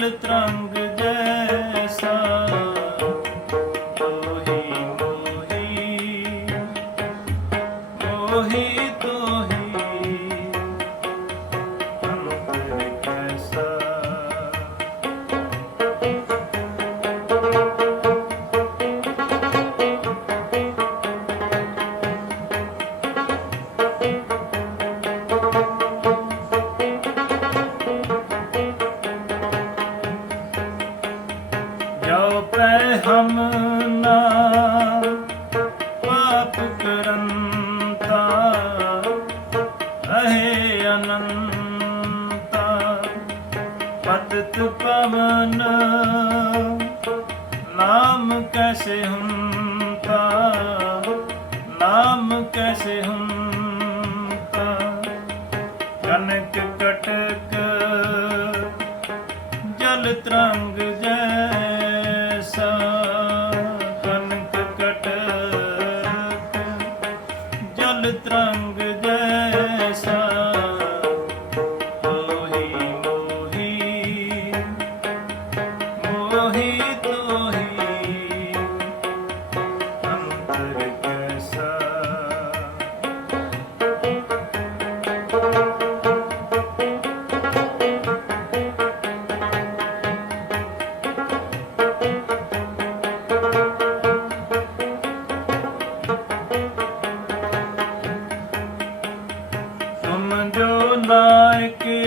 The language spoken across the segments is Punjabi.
ਲਾਲ ਤਰੰਗ ਜੈਸਾ। ਕਰੰਤਾ ਰਹੇ ਅਨੰਤਾ। ਪਤਿਤ ਨਾਮ ਕੈਸੇ ਹੁੰਤਾ? ਨਾਮ ਕੈਸੇ ਹੁੰਤਾ? ਕਟਕ ਜਲ ਤਰੰਗ മാത്രം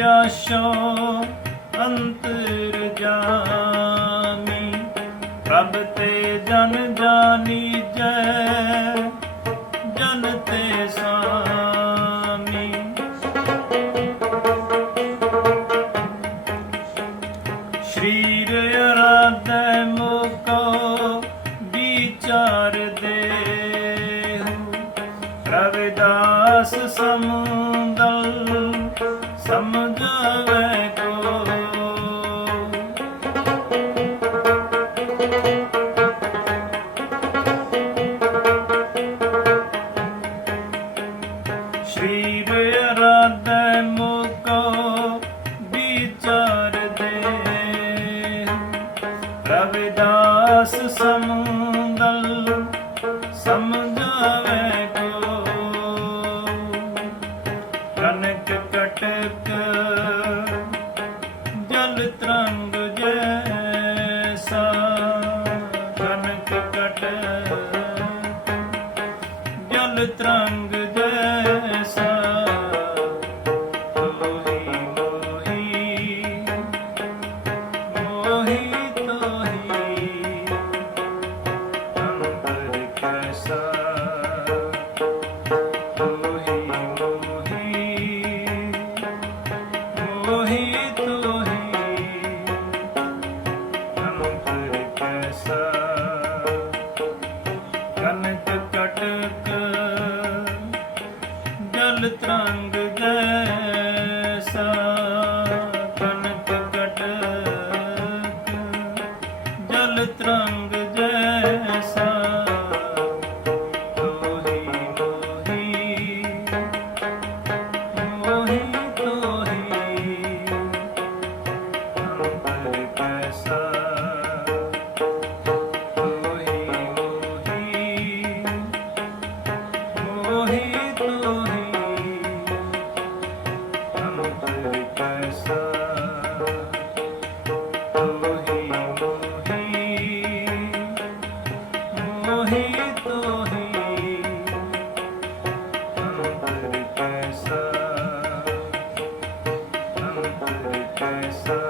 ਆਸ਼ੋ ਅੰਤਰ ਜਾਮੀ ਪ੍ਰਭ ਤੇ ਜਨ ਜਾਨੀ। Ramazan तत्र Thank you.